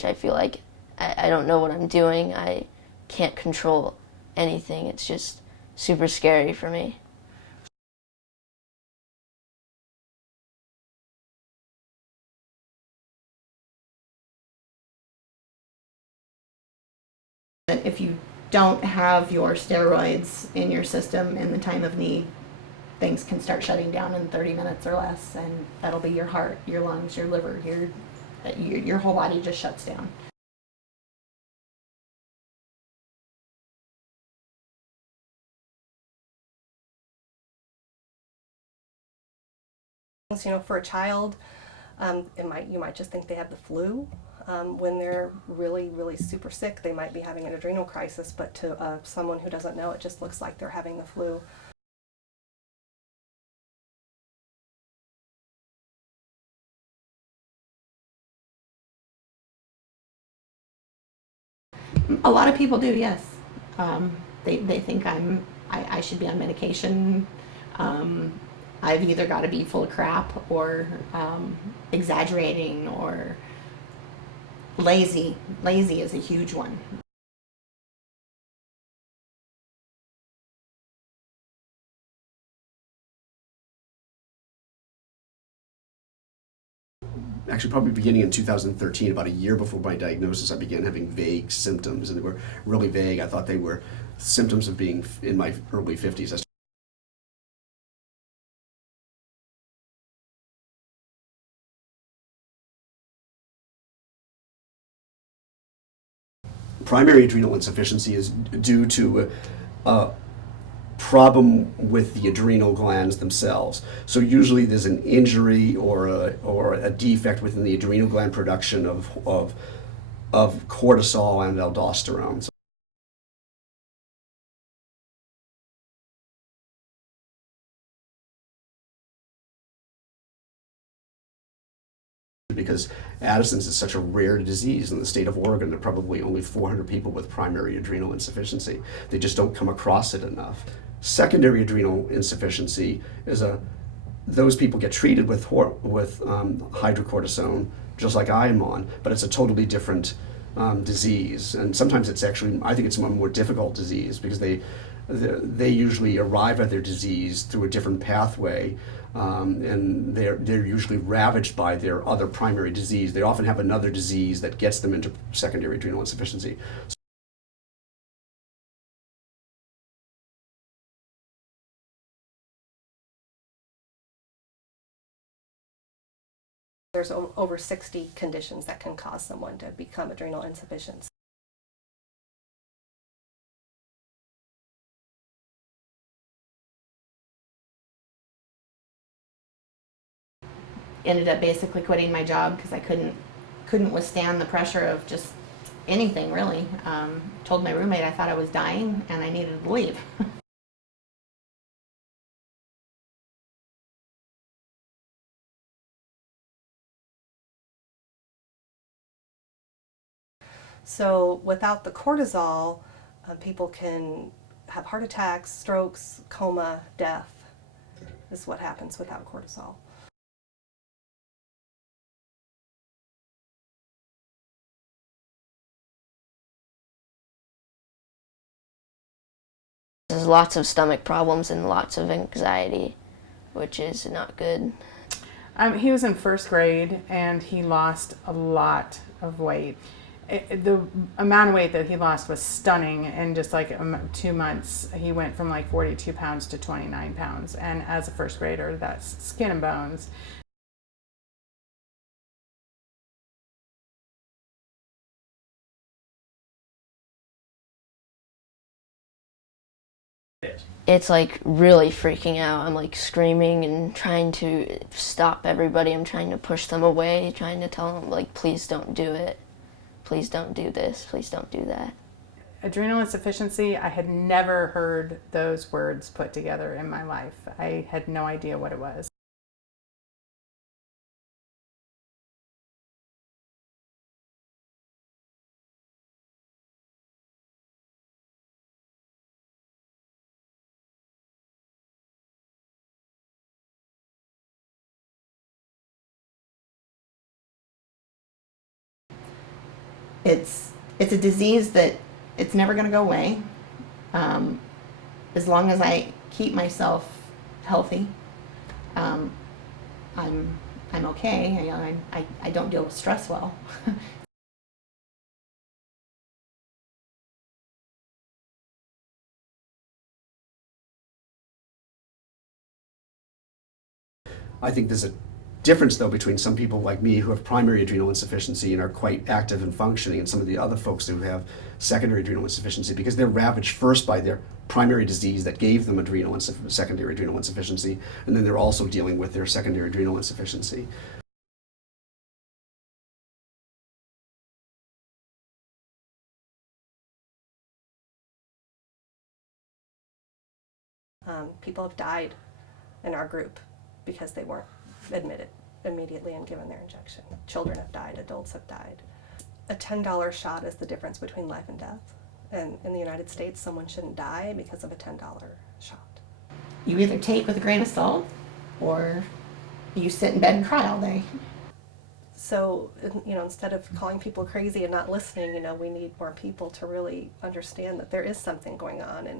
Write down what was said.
which I feel like I don't know what I'm doing. I can't control anything. It's just super scary for me. If you don't have your steroids in your system in the time of need, things can start shutting down in 30 minutes or less, and that'll be your heart, your lungs, your liver, your whole body just shuts down. You know, for a child, you might just think they have the flu. When they're really super sick, they might be having an adrenal crisis, but to someone who doesn't know, it just looks like they're having the flu. A lot of people do, yes. They think I should be on medication. I've either got to be full of crap or exaggerating or lazy. Lazy is a huge one. Actually, probably beginning in 2013, about a year before my diagnosis, I began having vague symptoms, and they were really vague. I thought they were symptoms of being in my early 50s. Primary adrenal insufficiency is due to a problem with the adrenal glands themselves. So usually there's an injury or a defect within the adrenal gland production of cortisol and aldosterone. Because Addison's is such a rare disease in the state of Oregon, there are probably only 400 people with primary adrenal insufficiency. They just don't come across it enough. Secondary adrenal insufficiency is those people get treated with hydrocortisone, just like I am on, but it's a totally different disease. And sometimes it's actually, I think it's a more difficult disease because they usually arrive at their disease through a different pathway, and they're usually ravaged by their other primary disease. They often have another disease that gets them into secondary adrenal insufficiency. There's over 60 conditions that can cause someone to become adrenal insufficient. Ended up basically quitting my job because I couldn't withstand the pressure of just anything really. Told my roommate I thought I was dying and I needed to leave. So without the cortisol, people can have heart attacks, strokes, coma, death. This is what happens without cortisol. There's lots of stomach problems and lots of anxiety, which is not good. He was in first grade and he lost a lot of weight. The amount of weight that he lost was stunning. In just like 2 months, he went from like 42 pounds to 29 pounds. And as a first grader, that's skin and bones. It's like really freaking out. I'm like screaming and trying to stop everybody. I'm trying to push them away, trying to tell them like, please don't do it. Please don't do this. Please don't do that. Adrenal insufficiency, I had never heard those words put together in my life. I had no idea what it was. it's a disease that it's never going to go away. As long as I keep myself healthy, I'm okay. I don't deal with stress well. I think there's a difference, though, between some people like me who have primary adrenal insufficiency and are quite active and functioning, and some of the other folks who have secondary adrenal insufficiency, because they're ravaged first by their primary disease that gave them secondary adrenal insufficiency, and then they're also dealing with their secondary adrenal insufficiency. People have died in our group because they weren't admitted immediately and given their injection. Children have died, adults have died. A $10 shot is the difference between life and death. And in the United States, someone shouldn't die because of a $10 shot. You either take with a grain of salt, or you sit in bed and cry all day. So, instead of calling people crazy and not listening, we need more people to really understand that there is something going on. And